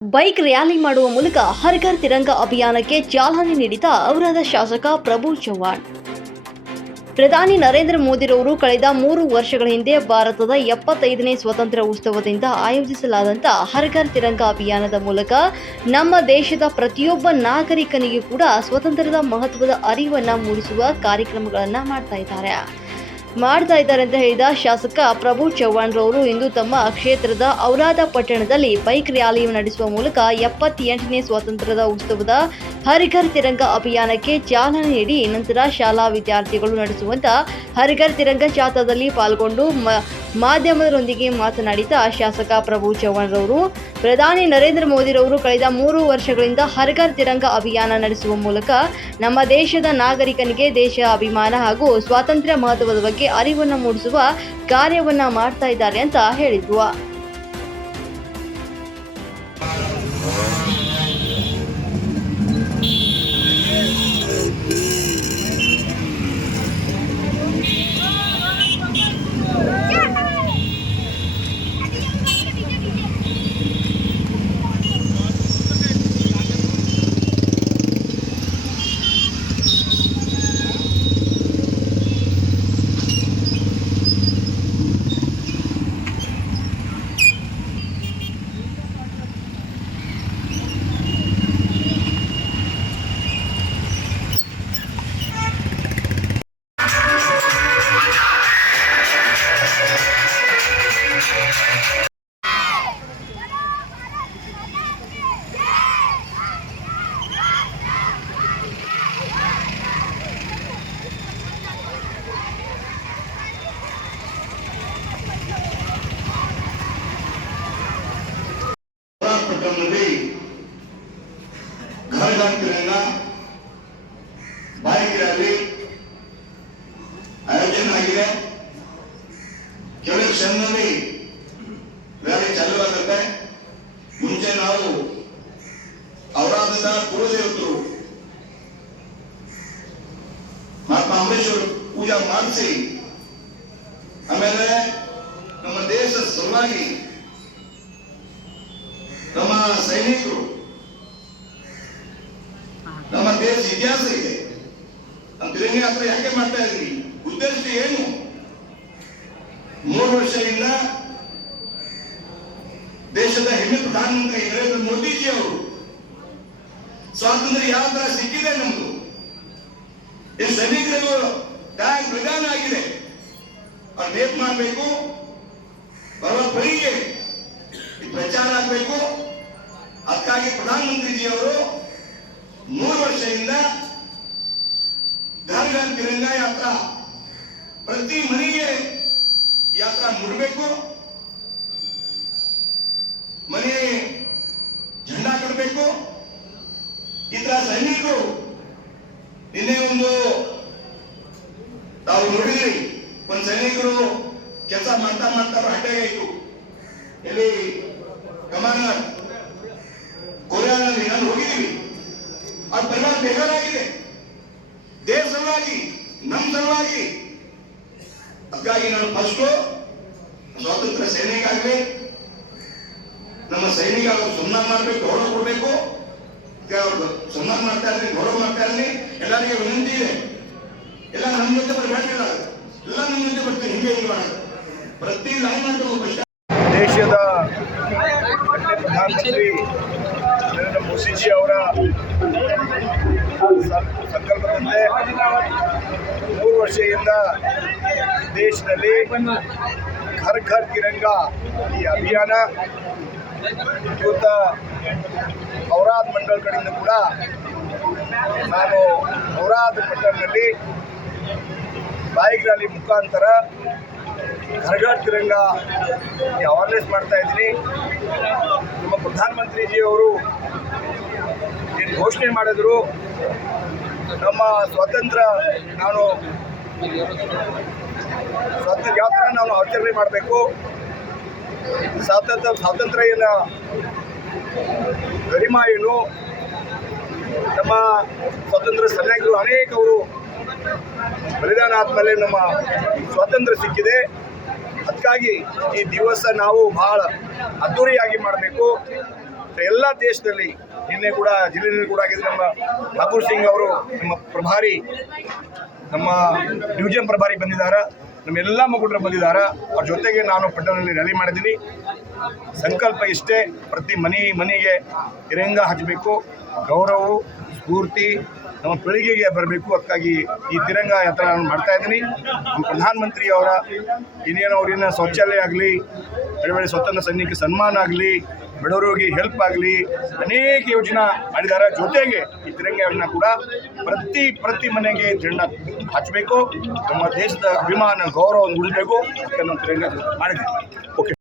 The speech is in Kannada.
ಬೈಕ್ ರ್ಯಾಲಿ ಮಾಡುವ ಮೂಲಕ ಹರ್ ಘರ್ ತಿರಂಗ ಅಭಿಯಾನಕ್ಕೆ ಚಾಲನೆ ನೀಡಿದ ಔರಾದ ಶಾಸಕ ಪ್ರಭು ಚವ್ಹಾಣ್. ಪ್ರಧಾನಿ ನರೇಂದ್ರ ಮೋದಿರವರು ಕಳೆದ 3 ವರ್ಷಗಳ ಹಿಂದೆ ಭಾರತದ 75ನೇ ಸ್ವಾತಂತ್ರ್ಯ ಉತ್ಸವದಿಂದ ಆಯೋಜಿಸಲಾದಂಥ ಹರ್ ಘರ್ ತಿರಂಗ ಅಭಿಯಾನದ ಮೂಲಕ ನಮ್ಮ ದೇಶದ ಪ್ರತಿಯೊಬ್ಬ ನಾಗರಿಕನಿಗೂ ಕೂಡ ಸ್ವಾತಂತ್ರ್ಯದ ಮಹತ್ವದ ಅರಿವನ್ನು ಮೂಡಿಸುವ ಕಾರ್ಯಕ್ರಮಗಳನ್ನು ಮಾಡ್ತಾ ಇದ್ದಾರೆ ಅಂತ ಹೇಳಿದ ಶಾಸಕ ಪ್ರಭು ಚವ್ಹಾಣ್ ರವರು ಇಂದು ತಮ್ಮ ಕ್ಷೇತ್ರದ ಔರಾದ ಪಟ್ಟಣದಲ್ಲಿ ಬೈಕ್ ರ್ಯಾಲಿ ನಡೆಸುವ ಮೂಲಕ 78ನೇ ಸ್ವಾತಂತ್ರ್ಯದ ಉತ್ಸವದ ಹರ್ ಘರ್ ತಿರಂಗ ಅಭಿಯಾನಕ್ಕೆ ಚಾಲನೆ ನೀಡಿ ನಂತರ ಶಾಲಾ ವಿದ್ಯಾರ್ಥಿಗಳು ನಡೆಸುವಂತ ಹರ್ ಘರ್ ತಿರಂಗ ಜಾಥಾದಲ್ಲಿ ಪಾಲ್ಗೊಂಡು ಮಾಧ್ಯಮದರೊಂದಿಗೆ ಮಾತನಾಡಿದ ಶಾಸಕ ಪ್ರಭು ಚವ್ಹಾಣ್ ರವರು ಪ್ರಧಾನಿ ನರೇಂದ್ರ ಮೋದಿರವರು ಕಳೆದ 3 ವರ್ಷಗಳಿಂದ ಹರ್ ಘರ್ ತಿರಂಗ ಅಭಿಯಾನ ನಡೆಸುವ ಮೂಲಕ ನಮ್ಮ ದೇಶದ ನಾಗರಿಕನಿಗೆ ದೇಶ ಅಭಿಮಾನ ಹಾಗೂ ಸ್ವಾತಂತ್ರ್ಯ ಮಹತ್ವದ ಬಗ್ಗೆ ಅರಿವನ್ನು ಮೂಡಿಸುವ ಕಾರ್ಯವನ್ನ ಮಾಡ್ತಾ ಇದ್ದಾರೆ ಅಂತ ಹೇಳಿದ್ರು. घर घर तिरंगा बाइक रैली आयोजन आಗಿದೆ. ಕೆಲವು ಕ್ಷಣದಲ್ಲಿ ರ್ಯಾಲಿ ಚಾಲುವಾಗುತ್ತೆ. ಮುಂಚೆ ನಾವು ಔರಾದದ ಕುಲದೇವತರು ಮಹಾತ್ಮ ಅಂಬೇಶ್ವರ ಪೂಜಾ ಮಾಡಿಸಿ ಆಮೇಲೆ ನಮ್ಮ ದೇಶ ಸಲುವಾಗಿ ನಮ್ಮ ಸೈನಿಕರು ನಮ್ಮ ದೇಶ ಇತಿಹಾಸ ಇದೆ. ನಮ್ಮ ತಿರಂಗ ಯಾತ್ರೆ ಯಾಕೆ ಮಾಡ್ತಾ ಇದ್ವಿ, ಉದ್ದೇಶ ಏನು? 3 ವರ್ಷದಿಂದ ದೇಶದ ಹೆಮ್ಮೆ ಪ್ರಧಾನಮಂತ್ರಿ ನರೇಂದ್ರ ಮೋದಿಜಿ ಅವರು ಸ್ವಾತಂತ್ರ್ಯ ಯಾವ ತರ ಸಿಕ್ಕಿದೆ ನಮ್ದು, ಈ ಸೈನಿಕರಿಗೂ ಪ್ರಧಾನ ಆಗಿದೆ, ಅವ್ರು ನೇಪ್ ಮಾಡಬೇಕು, ಬರೋಬ್ಬರಿಗೆ ಪ್ರಚಾರ ಆಗಬೇಕು. ಅದಕ್ಕಾಗಿ ಪ್ರಧಾನಮಂತ್ರಿಜಿ ಅವರು 3 ವರ್ಷದಿಂದ ಘರ್ ಘರ್ ತಿರಂಗ ಯಾತ್ರಾ, ಪ್ರತಿ ಮನೆಗೆ ಯಾತ್ರಾ ಮುಡಬೇಕು, ಮನೆ ಝಂಡಾ ಕಟ್ಟಬೇಕು. ಈ ತರ ಸೈನಿಕರು ನಿನ್ನೆ ಒಂದು ತಾವು ನೋಡಿದ್ರಿ, ಒಂದು ಸೈನಿಕರು ಕೆಲಸ ಮಾಡ್ತಾ ಹಟ್ಟೆಗಾಯ್ತು. ಇಲ್ಲಿ ಕಮಾಂಡರ್ ಕೊರಿಯಾನಲ್ಲಿ ನಾನು ಹೋಗಿದ್ದೀವಿ. ಅದು ಪರಿವಾರ ಬೇಜಾರಾಗಿದೆ, ದೇಶ ಸಲುವಾಗಿ, ನಮ್ಮ ಸಲುವಾಗಿ. ಅದಕ್ಕಾಗಿ ನಾನು ಫಸ್ಟ್ ಸ್ವಾತಂತ್ರ್ಯ ಸೈನಿಕ ಆಗಲಿ, ನಮ್ಮ ಸೈನಿಕ ಅವರು ಸನ್ಮಾನ ಮಾಡಬೇಕು, ಗೌರವ ಕೊಡಬೇಕು. ಅವರು ಸನ್ಮಾನ ಮಾಡ್ತಾ ಇರಲಿ, ಗೌರವ ಮಾಡ್ತಾ ಇರಲಿ. ಎಲ್ಲರಿಗೆ ವಿನಂತಿ ಇದೆ, ಎಲ್ಲ ನಮ್ಮ ಜೊತೆ ಬರಬೇಕಿಲ್ಲ, ಎಲ್ಲ ನಮ್ಮ ಜೊತೆ ಬರ್ತೀವಿ. ಹಿಂಗೆ ಪ್ರತಿ ಲೈನ್ ಮಾಡ್ಬೇಕು. ದೇಶದ ಪ್ರಧಾನಮಂತ್ರಿ ನರೇಂದ್ರ ಮೋದಿಜಿ ಅವರ ಸಂಕಲ್ಪದಂತೆ 3 ವರ್ಷದಿಂದ ದೇಶದಲ್ಲಿ ಘರ್ ಘರ್ ತಿರಂಗ ಈ ಅಭಿಯಾನ ಇವತ್ತು ಔರಾದ್ ಮಂಡಲ್ ಕಡೆಯಿಂದ ಕೂಡ ನಾನು ಔರಾದ್ ಮಂಡಲ್ನಲ್ಲಿ ಬೈಕ್ ರ್ಯಾಲಿ ಮುಖಾಂತರ ಘರ್ ಘರ್ ತಿರಂಗ ಅವೇರ್ನೆಸ್ ಮಾಡ್ತಾ ಇದ್ದೀನಿ. ನಮ್ಮ ಪ್ರಧಾನಮಂತ್ರಿಜಿ ಅವರು ಏನು ಘೋಷಣೆ ಮಾಡಿದ್ರು, ನಮ್ಮ ಸ್ವಾತಂತ್ರ್ಯ ಯಾವ ಥರ ನಾವು ಆಚರಣೆ ಮಾಡಬೇಕು, ಸ್ವಾತಂತ್ರ್ಯ ಏನು ಗರಿಮಾ ಏನು, ನಮ್ಮ ಸ್ವಾತಂತ್ರ್ಯ ಸೈನಿಕರು ಅನೇಕವರು ಬಲಿದಾನ ಆದಮೇಲೆ ನಮ್ಮ ಸ್ವಾತಂತ್ರ್ಯ ಸಿಕ್ಕಿದೆ. ಅದಕ್ಕಾಗಿ ಈ ದಿವಸ ನಾವು ಬಹಳ ಅದ್ದೂರಿಯಾಗಿ ಮಾಡಬೇಕು. ಮತ್ತು ಎಲ್ಲ ದೇಶದಲ್ಲಿ ನಿನ್ನೆ ಕೂಡ ಜಿಲ್ಲೆಯಲ್ಲಿ ಕೂಡ ಆಗಿದ್ದು ನಮ್ಮ ಠಾಕೂರ್ ಸಿಂಗ್ ಅವರು ನಮ್ಮ ಪ್ರಭಾರಿ, ನಮ್ಮ ಡಿವಿಷನ್ ಪ್ರಭಾರಿ ಬಂದಿದ್ದಾರೆ, ನಮ್ಮೆಲ್ಲ ಮುಖಂಡರು ಬಂದಿದ್ದಾರೆ. ಅವ್ರ ಜೊತೆಗೆ ನಾನು ಪಟ್ಟಣದಲ್ಲಿ ರ್ಯಾಲಿ ಮಾಡಿದ್ದೀನಿ. ಸಂಕಲ್ಪ ಇಷ್ಟೇ, ಪ್ರತಿ ಮನೆಗೆ ತಿರಂಗ ಹಚ್ಚಬೇಕು, ಗೌರವ ಸ್ಫೂರ್ತಿ ನಮ್ಮ ಪೀಳಿಗೆಗೆ ಬರಬೇಕು. ಅದಕ್ಕಾಗಿ ಈ ತಿರಂಗ ಯಾತ್ರೆ ನಾನು ಮಾಡ್ತಾ ಇದ್ದೀನಿ. ನಮ್ಮ ಪ್ರಧಾನಮಂತ್ರಿ ಅವರ ಅವ್ರೇನು ಶೌಚಾಲಯ ಆಗಲಿ, ಬೆಳವಣಿಗೆ ಸ್ವತಂತ್ರ ಸೈನಿಕ ಸನ್ಮಾನ ಆಗಲಿ, ಬಡವರಿಗೆ ಹೆಲ್ಪ್ ಆಗಲಿ, ಅನೇಕ ಯೋಜನೆ ಮಾಡಿದ್ದಾರೆ. ಜೊತೆಗೆ ಈ ತಿರಂಗ ಯೋಜನೆ ಕೂಡ ಪ್ರತಿ ಮನೆಗೆ ಜೆಂಡ ಹಚ್ಚಬೇಕು. ನಮ್ಮ ದೇಶದ ಅಭಿಮಾನ ಗೌರವ ಉಳಿಬೇಕು. ಅದಕ್ಕೆ ನಾವು ತಿರಂಗ ಮಾಡಿದ್ದೀವಿ. ಓಕೆ.